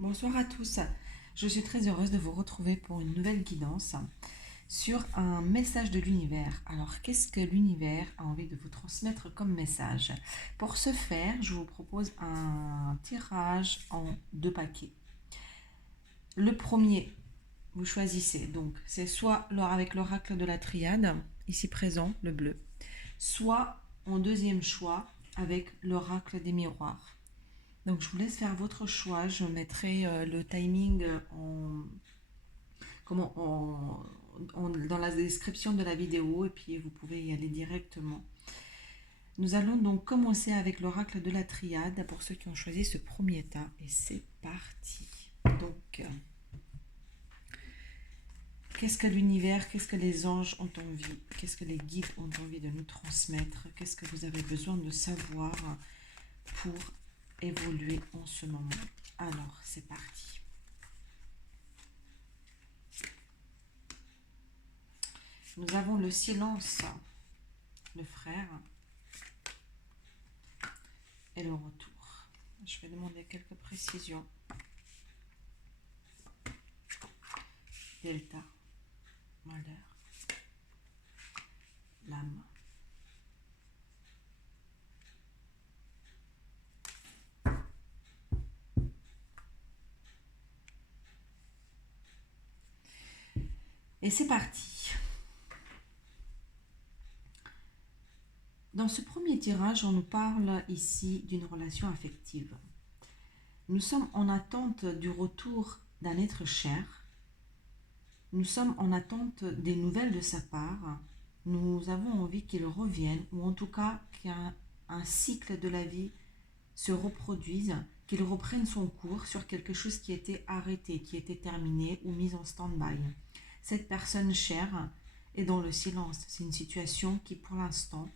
Bonsoir à tous. Je suis très heureuse de vous retrouver pour une nouvelle guidance sur un message de l'univers. Alors, qu'est-ce que l'univers a envie de vous transmettre comme message? Pour ce faire, je vous propose un tirage en deux paquets. Le premier, vous choisissez, donc c'est soit avec l'oracle de la triade, ici présent, le bleu, soit en deuxième choix avec l'oracle des miroirs. Donc je vous laisse faire votre choix. Je mettrai le timing dans la description de la vidéo et puis vous pouvez y aller directement. Nous allons donc commencer avec l'oracle de la triade pour ceux qui ont choisi ce premier tas et c'est parti. Donc, qu'est-ce que l'univers, qu'est-ce que les anges ont envie, qu'est-ce que les guides ont envie de nous transmettre, qu'est-ce que vous avez besoin de savoir pour évoluer en ce moment. Alors, c'est parti. Nous avons le silence, le frère, et le retour. Je vais demander quelques précisions. Delta, malheur, l'âme. Et c'est parti. Dans ce premier tirage, on nous parle ici d'une relation affective. Nous sommes en attente du retour d'un être cher. Nous sommes en attente des nouvelles de sa part. Nous avons envie qu'il revienne, ou en tout cas qu'un cycle de la vie se reproduise, qu'il reprenne son cours sur quelque chose qui était arrêté, qui était terminé ou mis en stand-by. Cette personne chère est dans le silence. C'est une situation qui, pour l'instant,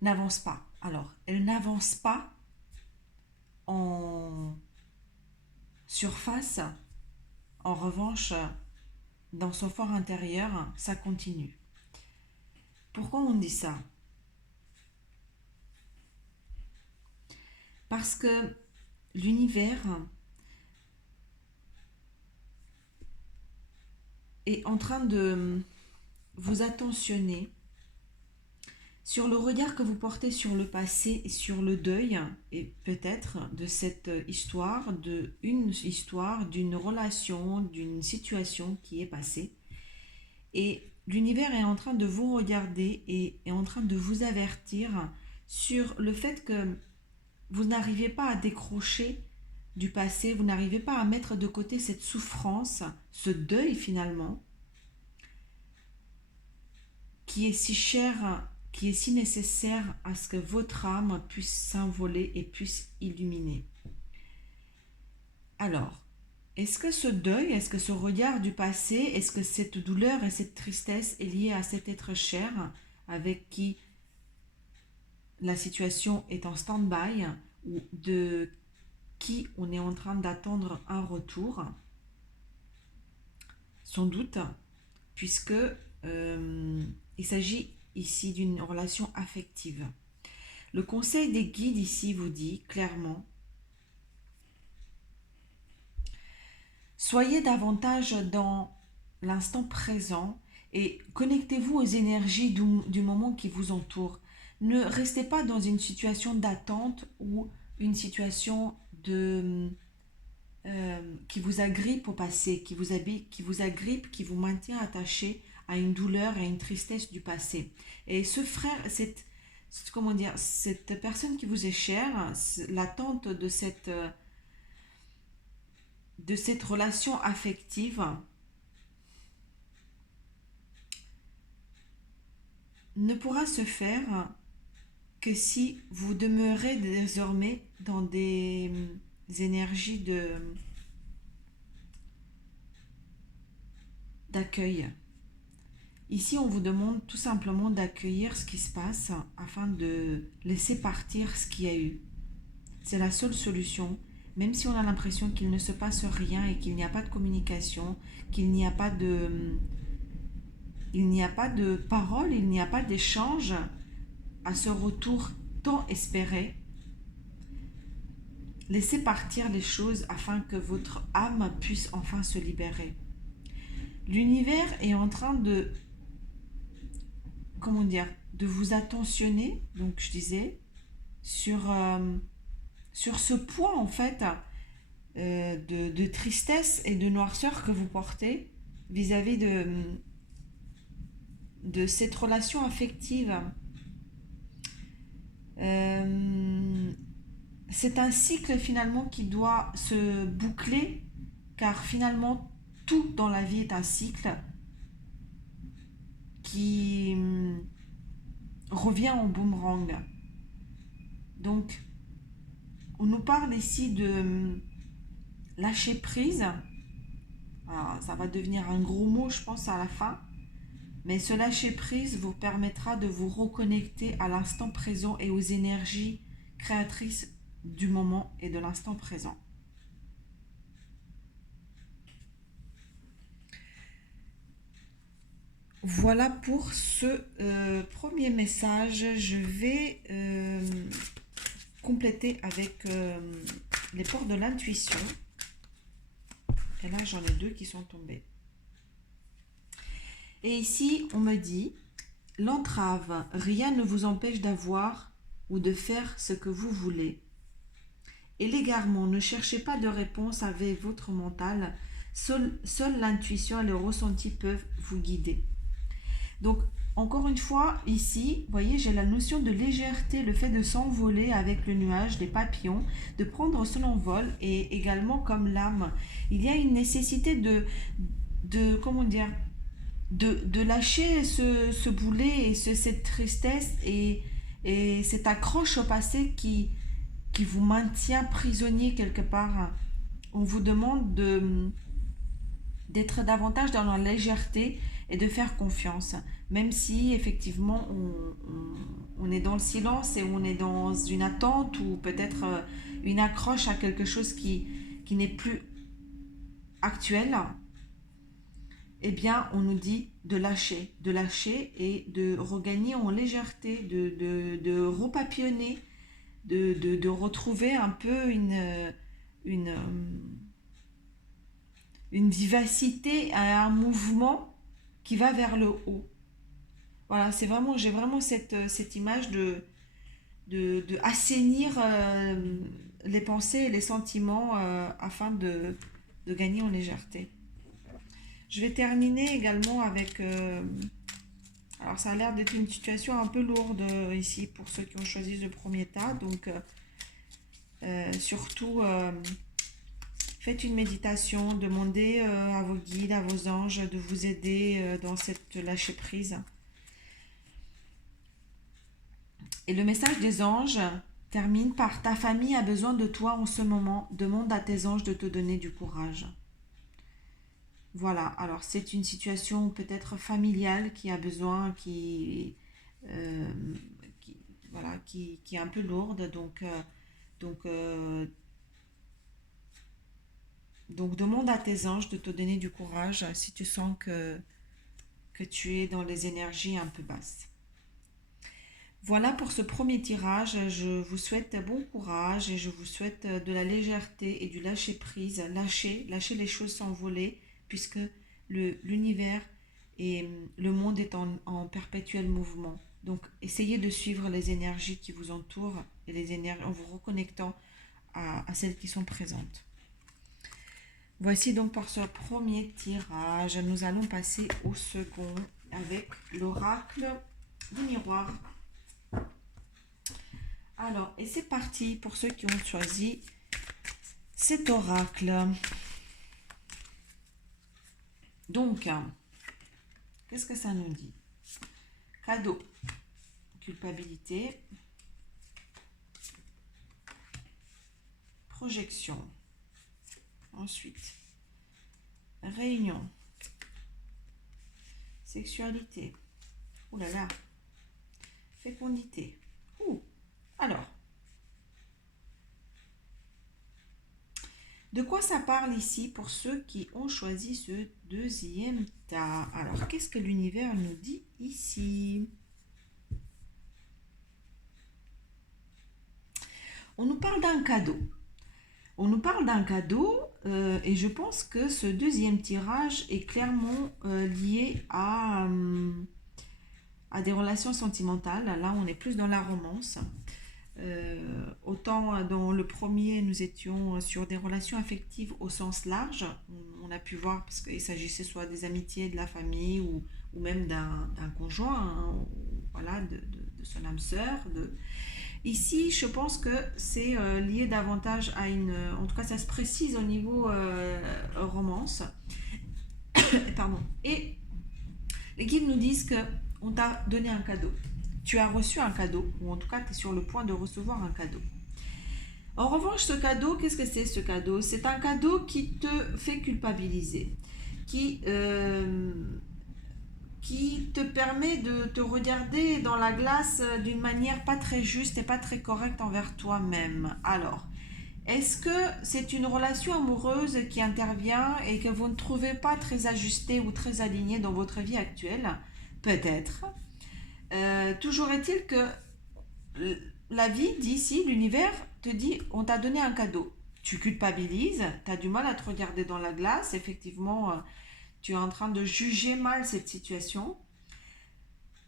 n'avance pas. Alors, elle n'avance pas en surface. En revanche, dans son fort intérieur, ça continue. Pourquoi on dit ça? Parce que l'univers est en train de vous attentionner sur le regard que vous portez sur le passé et sur le deuil, et peut-être de cette histoire, d'une relation, d'une situation qui est passée. Et l'univers est en train de vous regarder et est en train de vous avertir sur le fait que vous n'arrivez pas à décrocher du passé, vous n'arrivez pas à mettre de côté cette souffrance, ce deuil finalement, qui est si cher, qui est si nécessaire à ce que votre âme puisse s'envoler et puisse illuminer. Alors, est-ce que ce deuil, est-ce que ce regard du passé, est-ce que cette douleur et cette tristesse est liée à cet être cher avec qui la situation est en stand-by ou de qui on est en train d'attendre un retour? Sans doute, puisque il s'agit ici d'une relation affective. Le conseil des guides ici vous dit clairement: soyez davantage dans l'instant présent et connectez-vous aux énergies du moment qui vous entoure. Ne restez pas dans une situation d'attente ou une situation qui vous agrippe au passé, qui vous agrippe, qui vous maintient attaché à une douleur et à une tristesse du passé. Et ce frère, cette personne qui vous est chère, l'attente de cette relation affective ne pourra se faire que si vous demeurez désormais dans des énergies d'accueil. Ici, on vous demande tout simplement d'accueillir ce qui se passe afin de laisser partir ce qu'il y a eu. C'est la seule solution, même si on a l'impression qu'il ne se passe rien et qu'il n'y a pas de communication, qu'il n'y a pas de parole, il n'y a pas d'échange à ce retour tant espéré. Laissez partir les choses afin que votre âme puisse enfin se libérer. L'univers est en train de, comment dire, de vous attentionner, donc je disais, sur ce poids en fait de tristesse et de noirceur que vous portez vis-à-vis de cette relation affective. C'est un cycle finalement qui doit se boucler, car finalement tout dans la vie est un cycle qui revient en boomerang. Donc on nous parle ici de lâcher prise. Alors, ça va devenir un gros mot je pense à la fin, mais ce lâcher prise vous permettra de vous reconnecter à l'instant présent et aux énergies créatrices du moment et de l'instant présent. Voilà pour ce premier message. Je vais compléter avec les portes de l'intuition. Et là, j'en ai 2 qui sont tombés. Et ici, on me dit, l'entrave, rien ne vous empêche d'avoir ou de faire ce que vous voulez. Et l'égarement, ne cherchez pas de réponse avec votre mental. Seule l'intuition et le ressenti peuvent vous guider. Donc, encore une fois, ici, vous voyez, j'ai la notion de légèreté, le fait de s'envoler avec le nuage, des papillons, de prendre son envol, et également comme l'âme. Il y a une nécessité comment dire, de lâcher ce boulet et cette tristesse et cette accroche au passé qui vous maintient prisonnier quelque part. On vous demande d'être davantage dans la légèreté et de faire confiance, même si effectivement on est dans le silence et on est dans une attente ou peut-être une accroche à quelque chose qui n'est plus actuel. Eh bien on nous dit de lâcher et de regagner en légèreté, de repapillonner, de retrouver un peu une vivacité, un mouvement qui va vers le haut. Voilà, j'ai vraiment cette image de assainir les pensées et les sentiments afin de gagner en légèreté. Je vais terminer également avec... alors ça a l'air d'être une situation un peu lourde ici pour ceux qui ont choisi le premier tas. Donc surtout... faites une méditation, demandez à vos guides, à vos anges de vous aider dans cette lâcher-prise. Et le message des anges termine par « Ta famille a besoin de toi en ce moment, demande à tes anges de te donner du courage. » Voilà, alors c'est une situation peut-être familiale qui a besoin, qui est un peu lourde, donc demande à tes anges de te donner du courage si tu sens que tu es dans les énergies un peu basses. Voilà pour ce premier tirage. Je vous souhaite bon courage et je vous souhaite de la légèreté et du lâcher prise. Lâchez les choses s'envoler puisque l'univers et le monde est en perpétuel mouvement. Donc essayez de suivre les énergies qui vous entourent et les énergies en vous reconnectant à celles qui sont présentes. Voici donc pour ce premier tirage. Nous allons passer au second avec l'oracle du miroir. Alors, et c'est parti pour ceux qui ont choisi cet oracle. Donc, qu'est-ce que ça nous dit? Cadeau, culpabilité, projection. Ensuite, réunion, sexualité, ouh là là, fécondité. Alors, de quoi ça parle ici pour ceux qui ont choisi ce deuxième tas? Alors, qu'est-ce que l'univers nous dit ici? On nous parle d'un cadeau. On nous parle d'un cadeau et je pense que ce deuxième tirage est clairement lié à des relations sentimentales. Là, on est plus dans la romance. Autant dans le premier, nous étions sur des relations affectives au sens large. On a pu voir parce qu'il s'agissait soit des amitiés, de la famille ou même d'un conjoint, hein, voilà, de son âme sœur. Ici, je pense que c'est lié davantage à une... En tout cas, ça se précise au niveau romance. Pardon. Et les guides nous disent que on t'a donné un cadeau. Tu as reçu un cadeau, ou en tout cas, tu es sur le point de recevoir un cadeau. En revanche, ce cadeau, qu'est-ce que c'est ce cadeau? C'est un cadeau qui te fait culpabiliser, qui, euh, qui te permet de te regarder dans la glace d'une manière pas très juste et pas très correcte envers toi-même. Alors, est-ce que c'est une relation amoureuse qui intervient et que vous ne trouvez pas très ajustée ou très alignée dans votre vie actuelle? Peut-être. Toujours est-il que la vie d'ici, l'univers te dit, on t'a donné un cadeau. Tu culpabilises, tu as du mal à te regarder dans la glace, effectivement, tu es en train de juger mal cette situation.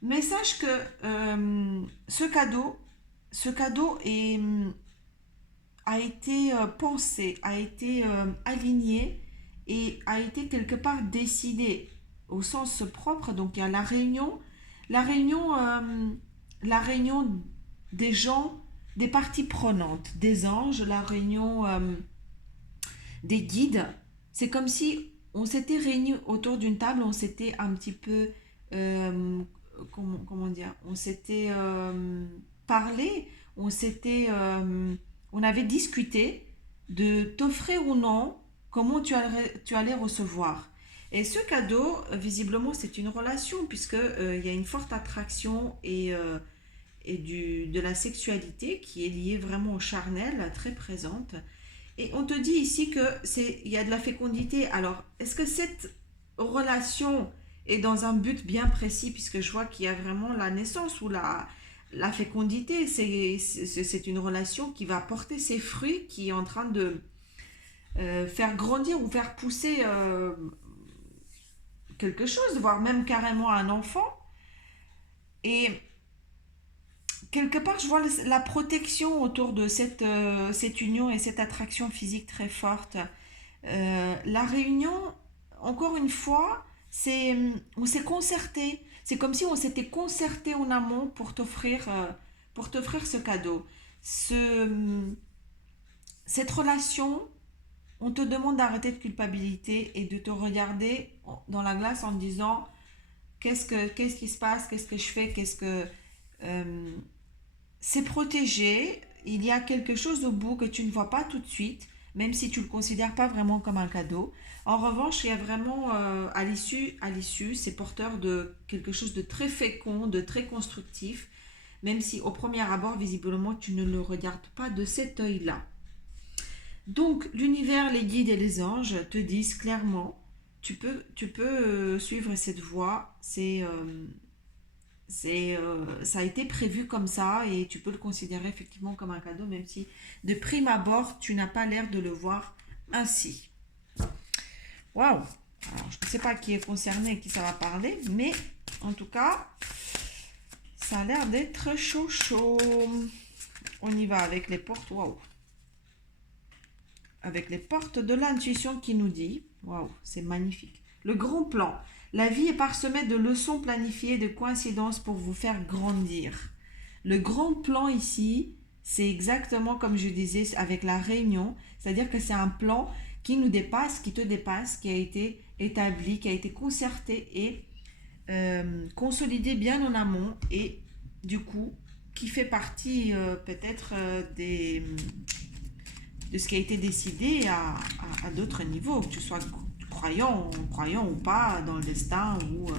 Mais sache que ce cadeau a été pensé, a été aligné et a été quelque part décidé au sens propre. Donc il y a la réunion, la réunion des gens, des parties prenantes, des anges, la réunion des guides. C'est comme si on s'était réunis autour d'une table, on s'était un petit peu, euh, comment dire, on s'était parlé, on avait discuté de t'offrir ou non comment tu allais recevoir. Et ce cadeau, visiblement, c'est une relation puisque il y a une forte attraction et de la sexualité qui est liée vraiment au charnel, très présente. Et on te dit ici que il y a de la fécondité. Alors, est-ce que cette relation est dans un but bien précis, puisque je vois qu'il y a vraiment la naissance ou la fécondité, c'est une relation qui va porter ses fruits, qui est en train de faire grandir ou faire pousser quelque chose, voire même carrément un enfant. Et quelque part, je vois la protection autour de cette union et cette attraction physique très forte. La réunion, encore une fois, on s'est concerté. C'est comme si on s'était concerté en amont pour t'offrir ce cadeau. Ce, cette relation, on te demande d'arrêter de culpabilité et de te regarder dans la glace en te disant qu'est-ce qui se passe, qu'est-ce que je fais, euh, c'est protégé. Il y a quelque chose au bout que tu ne vois pas tout de suite, même si tu ne le considères pas vraiment comme un cadeau. En revanche, il y a vraiment à l'issue, c'est porteur de quelque chose de très fécond, de très constructif, même si au premier abord, visiblement, tu ne le regardes pas de cet œil-là. Donc, l'univers, les guides et les anges te disent clairement, tu peux suivre cette voie, ça a été prévu comme ça et tu peux le considérer effectivement comme un cadeau, même si de prime abord, tu n'as pas l'air de le voir ainsi. Waouh! Alors, je ne sais pas qui est concerné et qui ça va parler, mais en tout cas, ça a l'air d'être chaud chaud. On y va avec les portes, waouh! Avec les portes de l'intuition qui nous dit, waouh, c'est magnifique. Le grand plan. La vie est parsemée de leçons planifiées, de coïncidences pour vous faire grandir. Le grand plan ici, c'est exactement comme je disais avec la réunion, c'est-à-dire que c'est un plan qui nous dépasse, qui te dépasse, qui a été établi, qui a été concerté et consolidé bien en amont et du coup qui fait partie peut-être de ce qui a été décidé à d'autres niveaux, que tu sois croyant ou pas dans le destin ou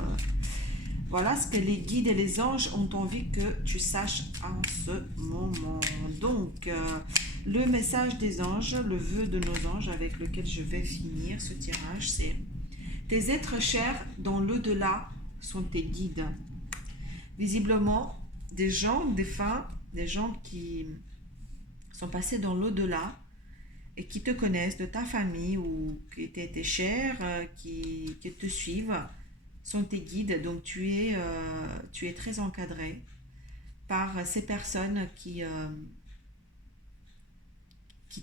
voilà ce que les guides et les anges ont envie que tu saches en ce moment. Donc, le message des anges, le vœu de nos anges avec lequel je vais finir ce tirage, c'est tes êtres chers dans l'au-delà sont tes guides. Visiblement, des gens, des gens qui sont passés dans l'au-delà et qui te connaissent, de ta famille ou qui t'étaient chers, qui te suivent, sont tes guides. Donc tu es très encadré par ces personnes qui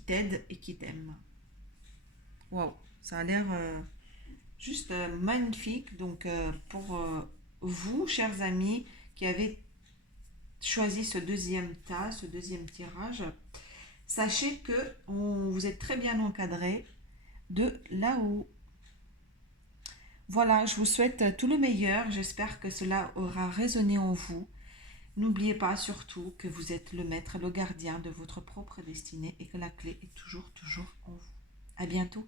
t'aident et qui t'aiment. Waouh, ça a l'air juste magnifique. Donc pour vous, chers amis, qui avez choisi ce deuxième tas, ce deuxième tirage, sachez que vous êtes très bien encadré de là-haut. Voilà, je vous souhaite tout le meilleur. J'espère que cela aura résonné en vous. N'oubliez pas surtout que vous êtes le maître, le gardien de votre propre destinée et que la clé est toujours, toujours en vous. À bientôt.